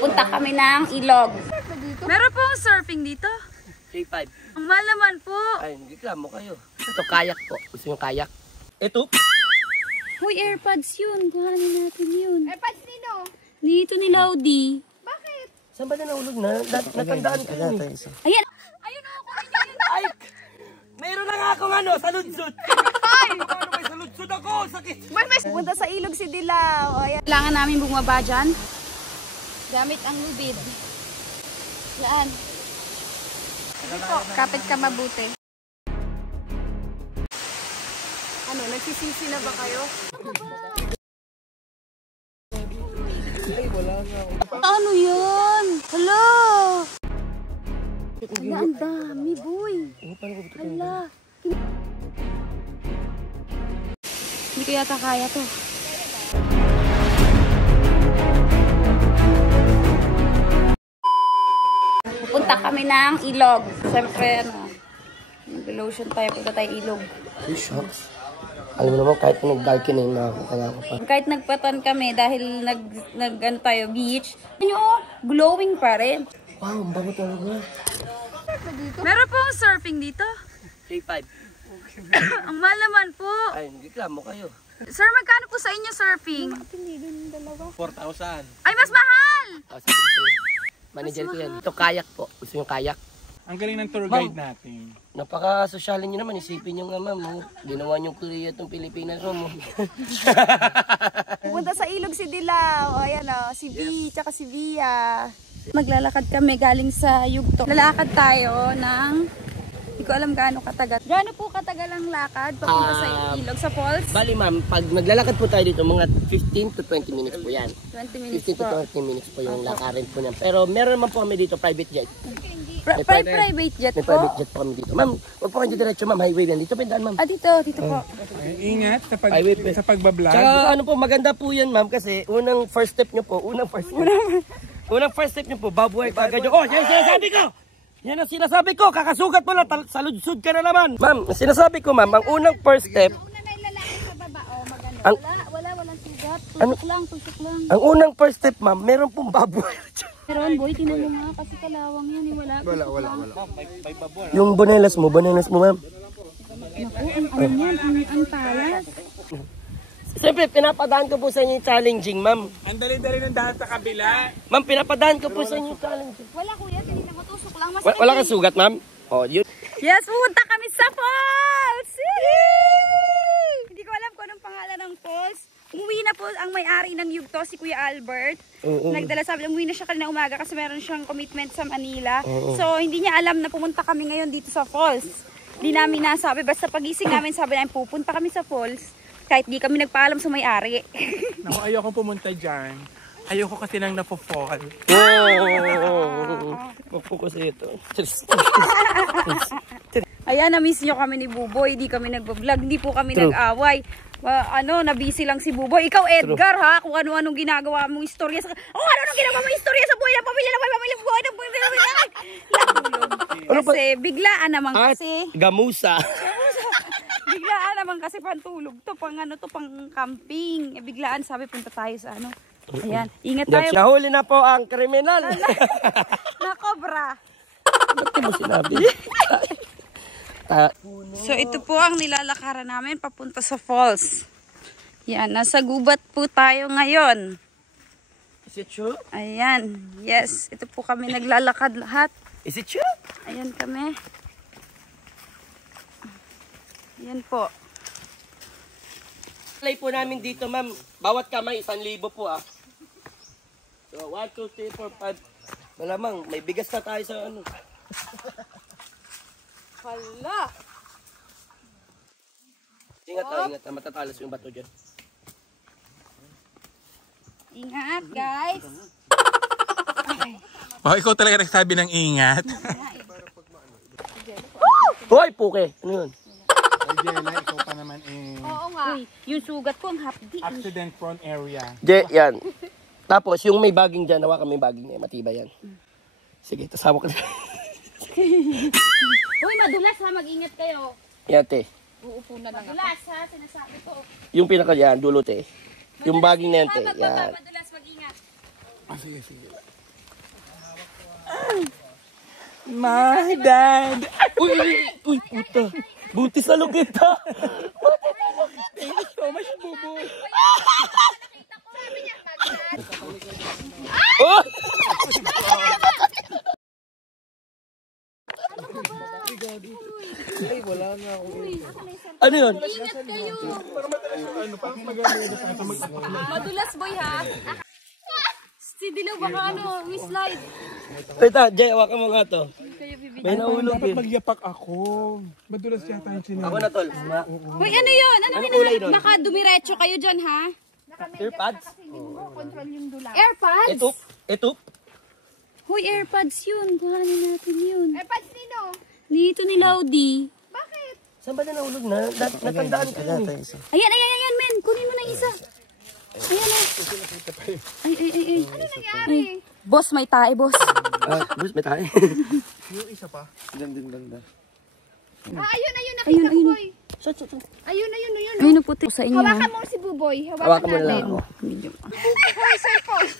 Pupunta kami ng ilog. Meron pong surfing dito? 3.5. Ang mahal naman po. Ay, hindi mo kayo. Ito, kayak po. Gusto yung kayak? Ito? Uy, AirPods yun. Kuhanin natin yun. AirPods nino? Dito ni Laudi. Bakit? Saan ba na nahulog na? Natandaan ko yun. Ayan. Ayun o, kunin niyo yun. Ay! Mayroon na nga akong ano, saludsud. Ay! Paano may saludsud ako? Sakit! Pupunta sa ilog si Dilaw. Ayan. Kailangan namin bumaba dyan. Gamit ang lubid. Yan. Sige po, kapit ka mabuti. Ano, nagsisisi na ba kayo? Ay, wala nga. Ano yan? Hala! Hala, ang dami, boy. Hala. Hindi ko yata kaya to. Pupunta kami ng ilog. Siyempre, ano, mag-lotion tayo, punta tayo ilog. Ay, shucks. Alam mo naman, kahit nag-darkening na ako, kaya ako pa. Kahit nagpatan kami dahil ano tayo, beach, ano, glowing pa rin. Wow, ang bango talaga. Meron pong surfing dito? 3.5. Ang mahal naman po. Ay, hindi mo kayo. Sir, magkano po sa inyo surfing? 4,000. Ay, mas mahal! Sabi ko sa'yo, manager ko yan. Ito, kayak po. Gusto yung kayak? Ang galing ng tour guide natin. Napaka-sosyalin nyo naman. Isipin nyo nga, ma'am. Ginawa nyo Korea itong Pilipinas mo. Pupunta sa ilog si Dilaw. Ayan o, si B, tsaka si Via. Maglalakad kami galing sa Yugto. Lalakad tayo ng, hindi ko alam gaano katagal. Gaano po katagal ang lakad papunta sa ilog, sa falls? Bali, ma'am, pag naglalakad po tayo dito, mga 15 to 20 minutes po yan. 20 minutes 15 to po. 20 minutes po yung lakarin po niyan. Pero meron naman po kami dito, private jet. Private jet May po? private jet po kami dito. Ma'am, huwag po kayo diretso, ma'am. Highway yan. Dito pindaan, ma'am. Ah, dito po. Ay, ingat sa, Highway po. sa pagbablog. Tsaka ano po, maganda po yan, ma'am, kasi unang first step nyo po, unang first step nyo po, babuhay pa agad yung, oh, yan ang sinasabi ko! Yan ang sinasabi ko, kakasugat mo lang, saludsud ka na naman. Ma'am, sinasabi ko, ma'am, ang unang first step, Una may lalaki sa baba. O, maganda. ang, Walang sugat. Ano? Tusok lang. ang unang first step, ma'am, meron pong babuhay. Meron, boy, tinan mo nga kasi kalawang yan. Wala. Yung bonelas mo, ma'am. Naku, ang yan, ang talas. Siyempre, pinapadaan ko po sa inyo yung challenging, ma'am. Ang dali-dali ng daan sa kabila. Ma'am, pinapadaan ko po sa inyo yung challenging. Wala kuya, tinignan mo. Tusok lang. Mas Wala kang sugat, ma'am? Oh, yun. Yes, pupunta kami sa falls! Yay! Hindi ko alam kung anong pangalan ng falls. Umuwi na po ang may-ari ng Yugto, si Kuya Albert. Nagdala sabi, umuwi na siya kanina umaga kasi meron siyang commitment sa Manila. So, hindi niya alam na pumunta kami ngayon dito sa falls. Hindi namin nasabi, basta pagising namin sabi namin pupunta kami sa falls. Kahit di kami nagpaalam sa may-ari. Naku, ayoko pumunta dyan. Ayoko kasi nang napofall. Opo kasi ito. Ayan, na-miss nyo kami ni Buboy. Hindi kami nag-vlog, hindi po kami nag-away. Na-busy lang si Buboy. Ikaw, Edgar, ha? Kung ano-anong ginagawa mong istorya sa... Oh, ano-anong ginagawa mong istorya sa buhay ng pamilya ng buhay ng Kasi, biglaan naman kasi. Gamusa. Biglaan naman kasi pantulog to, pang camping. Biglaan sabi, punta tayo sa ano. Ayan, ingat tayo. Nahuli na po ang kriminal. Na cobra. Ba't mo sinabi? So ito po ang nilalakaran namin papunta sa falls. Yan, nasa gubat po tayo ngayon. Is it true? Ayan, yes. Ito po kami naglalakad lahat. Is it true? Ayan kami. Ayan po. Play po namin dito, ma'am. Bawat kamay, 1,000 po, ah. So, 1, 2, 3, 4, 5. Malamang, may bigas na tayo sa ano. Hala! Ingat, ingat. Matatalas yung bato dyan. Ingat, guys. Oh, ikaw talaga nagsabi ng ingat. Hoy, puke! Ano yun? Ay, Jella, ikaw pa naman Oo nga. Uy, yung sugat ko ang hapdi. accident prone area. Yan. Tapos, yung may baging dyan, hawakan may baging niya. Matibay yan. Sige, tasama ka na. Uy, madulas ha. Mag-ingat kayo. Yan, te. Uupo na lang. Madulas ha. Sinasabi ko. Yung pinaka yan, dulo, te. Yung baging na yan, te. Yan. Madulas, mag-ingat. Sige. My dad. Uy, puta. Buntis sa lugit ha. Thank you so much, Bubu. Oh! Ano yun? Madulas boy ha. Si Dilaw baka slide. Wait Jay, hawakan mo nga to. May nahulog Dapat yun. magyapak ako. Madulas yata yung Ako sinanay. na tol. Hoy, ano yun? Ano Anong kulay nun? Baka dumiretso kayo dyan, ha? Earpads? Airpods? Ito? Hoy, Airpods yun. Kuhanin natin yun. Airpods nino. Dito ni Laudi. Bakit? Saan ba na nahulog na? Natandaan ko yun eh. Ayan, men. Kunin mo na yung isa. Ayan, ay. Ano nangyari? Boss, may tae, boss. Boss, may tayo. Yung isa pa. Ayun, nakita ko, boy. Saan? Ayun. Ayun ang puti sa inyo. Hawakan mo si Buboy. Hawakan Hawakan mo na lang natin. ako. Hoy, cellphone.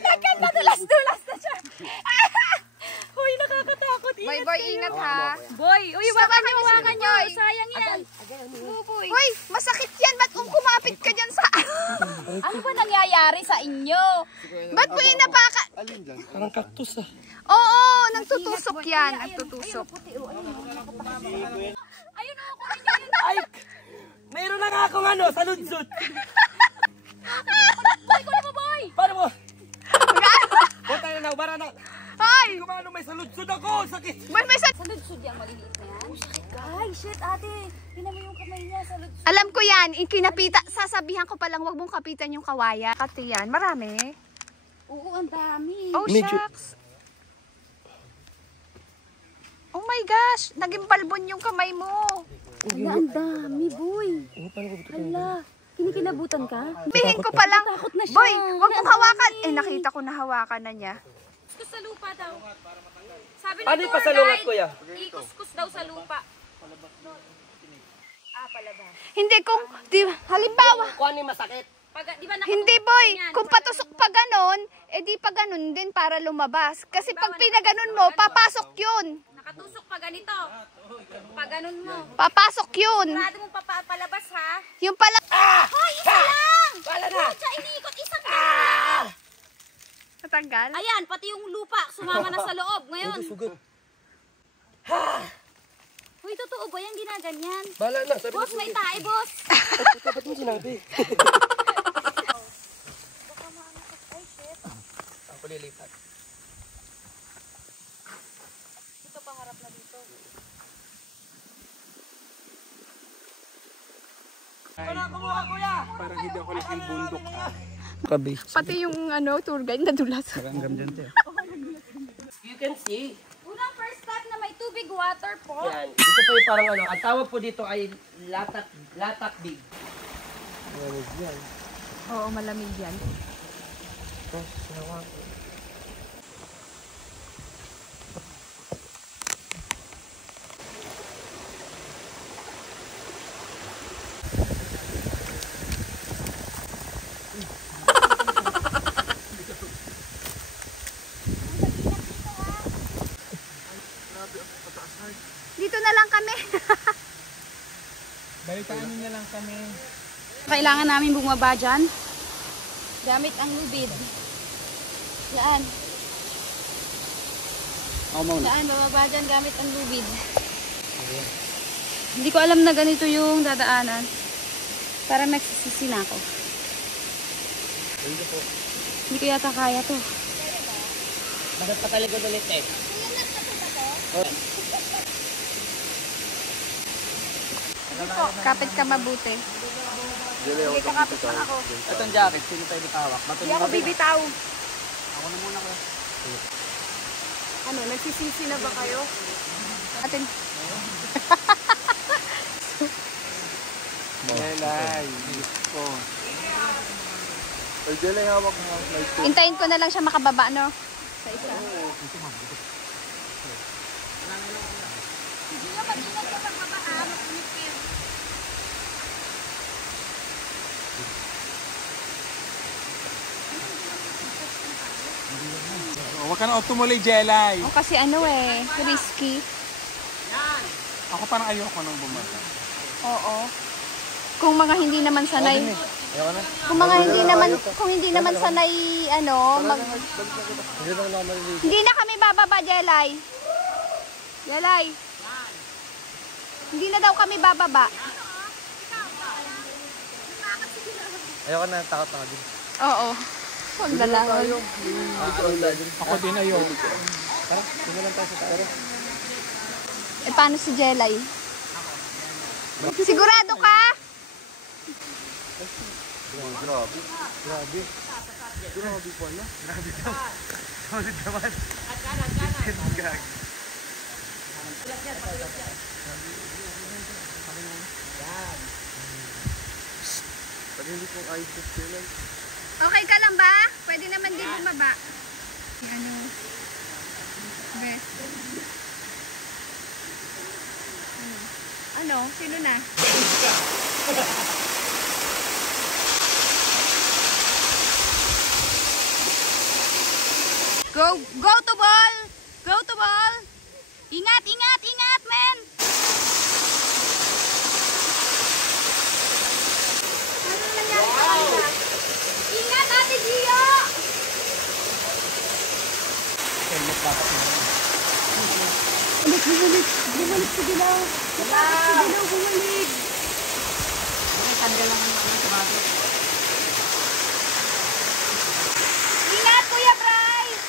Nagkatadulas-dulas na siya. Hoy, nakakatakot. Boy, ingat ha. Boy, uy, Hawakan niyo, sayang yan. Buboy. Hoy, masakit yan. Ba't kumapit ka dyan sa... Ano ba nangyayari sa inyo? Ba't mo inapaka... Parang cactus ah. Oo, nagtutusok yan. Nagtutusok. Ayun o, kunin niyo yun. Ay! Mayroon na nga akong ano, sa lunsod. Boy, kunin mo, boy. Paano mo? Punta na ubara na. Hoy! Kung ano, may saludsod ako. Sakit. Boy, may sa... Saludsud yung maliliit na yan. Ay, shit, ate. Tingnan mo yung kamay niya. Saludsud. Alam ko yan. Ikinapita. Sasabihan ko palang wag mong kapitan yung kawaya. Kati yan. Marami. Oo, ang dami. Oh, Medyo- shucks. Oh my gosh. Naging balbon yung kamay mo. Hala, ang dami, boy. Hala, kinikilabutan ka? Sabihin ko palang, Takot na siya. boy, wag mong hawakan. Eh, nakita ko na hawakan na niya. Kuskus sa lupa daw. Sabi ni Paano yung tour pasalungat, guide, kuya? ikuskus daw sa lupa. Hindi kung, halimbawa, Kung ano yung masakit. Di ba hindi boy, kung patusok pa ganon, eh di pa ganon din para lumabas. Kasi pag pinaganon mo, papasok yun. nakatusok pa ganito? Pa ganun mo. Papasok yun. Sigurado mo palabas ha? Yung pala, Hoy, isa lang! Wala na! Siya inikot, isang lang! natanggal. Ayan, pati yung lupa, sumama na sa loob ngayon. Sugot. Hoy, totoo ba yan ginaganyan? Bala na. Sabi Boss, may tae, boss. Ba't mo sinabi? Ako lilipat. Ito paharap na dito. Parang hindi ako naging bundok. Kabis. Pati yung tour guide nadulas. You can see. Unang first step na may tubig, water po. Yan. Dito po yung parang ano. Ang tawag po dito ay latak big. Oo, malamig yan. Dito na lang kami. Balitaan niyo lang kami. Kailangan namin bumaba dyan. Gamit ang lubid. Yan. Yan, bababa dyan gamit ang lubid. Hindi ko alam na ganito yung dadaanan. Para nagsisisi na ako. Hindi ko yata kaya to. Bakit patalikod ulit eh? Kapit ka mabuti. Sige, kakapit pa ako. Itong jacket, sino tayo bitawak? Hindi ako bibitaw. Ano, nagsisisi na ba kayo? Atin. Jelay. Ko. Ay, Jelay, hawak mo ang slide. Hintayin ko na lang siya makababa, no? Sa isa. Huwag ka na tumuloy, Jelay. O kasi ano eh, risky. Ako parang ayoko nang bumaba. Oo. Kung mga hindi naman sanay, kung hindi naman sanay, hindi na kami bababa, Jelay. Jelay. Hindi na daw kami bababa. Ayoko na, takot na din. Oo. Huwag na lang. Ako din ayoko. Eh, paano si Jelay? Sigurado ka? Okay ka lang ba? Pwede naman din bumaba. Ano? Best. Ano? Sino na? Go to ball! Go to ball! Ingat, ingat, ingat, men! Ano nangyari sa kanila? Ingat, Ate Gio! Bumalik si Dilaw. Bumalik. Ingat, Kuya Bryce!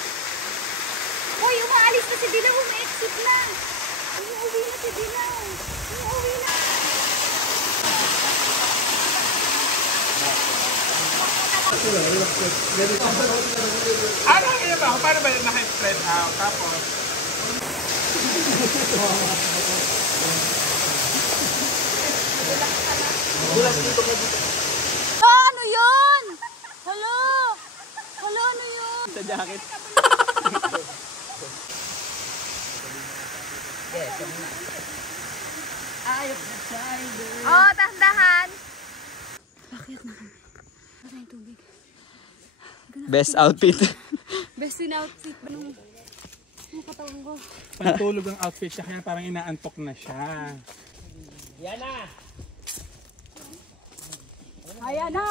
Uy, umaalis na si Dilaw. Umi-exit na. Umuwi na si Dilaw. Umuwi na. Ano kaya ba? Paano ba naka-spread out? Tapos, Ano yun? Hello? Hello, ano yun? Sa jacket. Oh, dahan-dahan. Best outfit. Best in outfit ba nung katawan ko? pantulog ang outfit siya, kaya parang inaantok na siya. Yan na! Ayan na!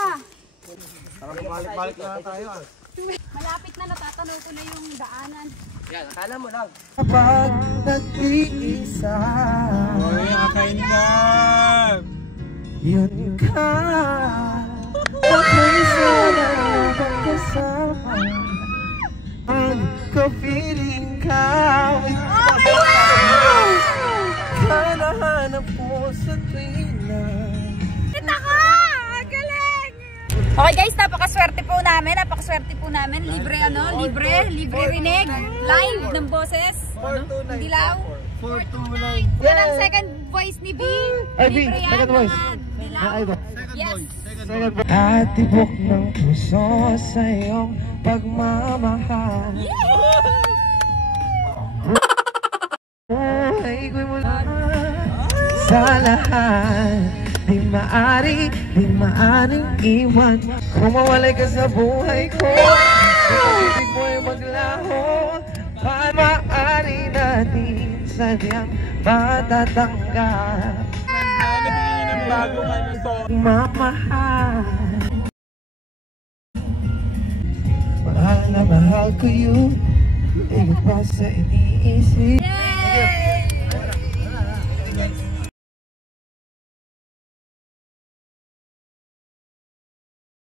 Parang balik-balik na tayo ah. Malapit na, natatanaw ko na yung daanan. Yan, akala mo lang. Kapag nag-iisa, Uy, kakainab! yun ka. Ako'y sarang kasama. Ang ka-feeling ka. Kanahanap ko sa tuwina. Kita ko! Ang galing! Okay guys, napakaswerte po namin. Libre libre rinig. Live ng boses. Dilaw. 429. Yan ang second voice ni B. Libre yan. second voice. Dilaw. Yes. At tibok ng puso sa iyong pagmamahal. Buhay ko'y mula sa lahat. Di maaring iwan. Kung mawalay ka sa buhay ko, pag-ibig mo'y maglaho. Paano maaari natin sadyang matatanggap? Nabigyan niya ng bagong song. Mamahal, mahal na mahal ko yun. Iba pa sa iniisip.